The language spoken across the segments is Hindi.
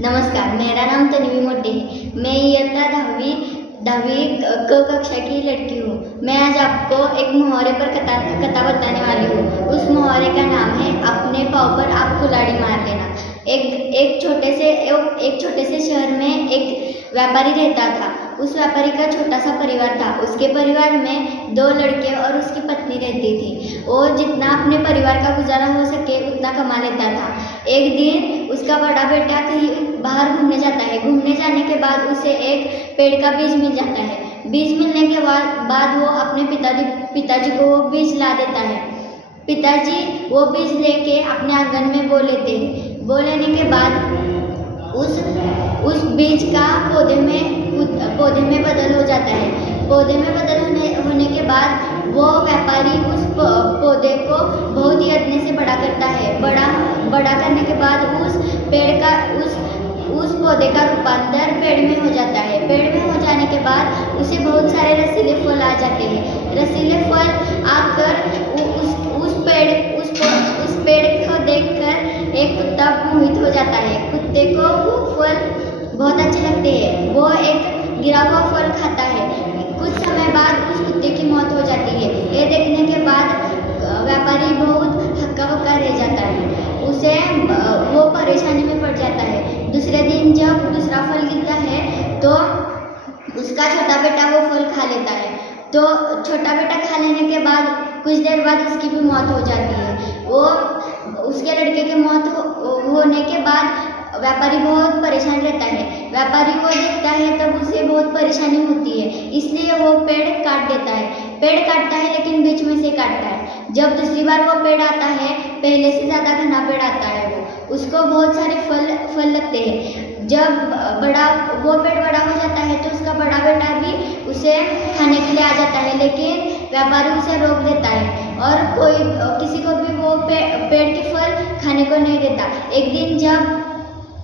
नमस्कार, मेरा नाम तन्वी मोटे है। मैं इयत्ता दसवीं क कक्षा की लड़की हूँ। मैं आज आपको एक मुहावरे पर कथा बताने वाली हूँ। उस मुहावरे का नाम है अपने पाँव पर आप कुल्हाड़ी मार लेना। एक छोटे से शहर में एक व्यापारी रहता था। उस व्यापारी का छोटा सा परिवार था। उसके परिवार में 2 लड़के और उसकी पत्नी रहती थी। वो जितना अपने परिवार का गुजारा हो सके उतना कमा लेता था। एक दिन उसका बड़ा बेटा कहीं बाहर घूमने जाता है। घूमने जाने के बाद उसे एक पेड़ का बीज मिल जाता है। बीज मिलने के बाद वो अपने पिताजी को वो बीज ला देता है। पिताजी वो बीज लेके अपने आंगन में बो लेते हैं। बो लेने के बाद उस बीज का पौधे में बदल हो जाता है। पौधे में बदल होने के बाद वो व्यापारी उस पौधे को बहुत ही यत्न से बड़ा करता है। बड़ा करने के बाद उस पौधे का रूपांतर पेड़ में हो जाता है। पेड़ में हो जाने के बाद उसे बहुत सारे रसीले फल आ जाते हैं। रसीले फल आकर उस पेड़ को देखकर एक कुत्ता मोहित हो जाता है। कुत्ते को वो फल बहुत अच्छे लगते हैं। वो एक गिरा हुआ फल खाता है। कुछ समय बाद उस कुत्ते की मौत हो जाती है। ये देखने के बाद व्यापारी बहुत हक्का बक्का रह जाता है। वो परेशानी में पड़ जाता है। दूसरे दिन जब दूसरा फल गिरता है तो उसका छोटा बेटा वो फल खा लेता है। तो छोटा बेटा खा लेने के बाद कुछ देर बाद उसकी भी मौत हो जाती है। उसके लड़के की मौत होने के बाद व्यापारी बहुत परेशान रहता है। व्यापारी को देखता है तब उसे बहुत परेशानी होती है, इसलिए वो पेड़ काट देता है। पेड़ काटता है लेकिन बीच में से काटता है। जब दूसरी बार वो पेड़ आता है, पहले से ज़्यादा घना पेड़ आता है। उसको बहुत सारे फल लगते हैं। जब वो पेड़ बड़ा हो जाता है तो उसका बड़ा बेटा भी उसे खाने के लिए आ जाता है, लेकिन व्यापारी उसे रोक देता है और किसी को भी वो पेड़ के फल खाने को नहीं देता। एक दिन जब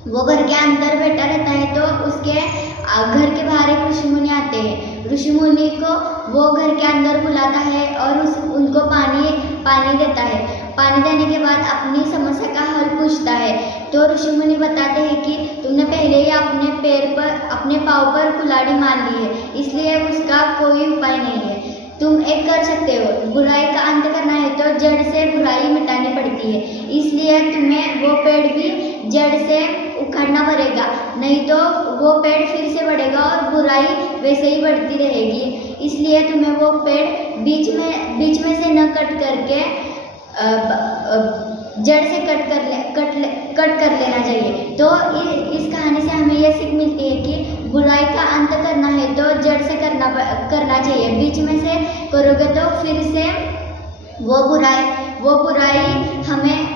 वो घर के अंदर बैठा रहता है तो उसके घर के बाहर एक ऋषि मुनि आते हैं। ऋषि मुनि को वो घर के अंदर बुलाता है और उनको पानी देता है। पानी देने के बाद अपनी समस्या का हल पूछता है। तो ऋषि मुनि बताते हैं कि तुमने पहले ही अपने पाँव पर कुल्हाड़ी मार ली है, इसलिए उसका कोई उपाय नहीं है। तुम एक कर सकते हो, बुराई का अंत करना है तो जड़ से बुराई मिटानी पड़ती है, इसलिए तुम्हें वो पेड़ भी जड़ से उखाड़ना पड़ेगा, नहीं तो वो पेड़ फिर से बढ़ेगा और बुराई वैसे ही बढ़ती रहेगी। इसलिए तुम्हें वो पेड़ बीच में से न कट करके जड़ से कट कर लेना चाहिए। तो इस कहानी से हमें यह सीख मिलती है कि बुराई का अंत करना है तो जड़ से करना चाहिए। बीच में से करोगे तो फिर से वो बुराई हमें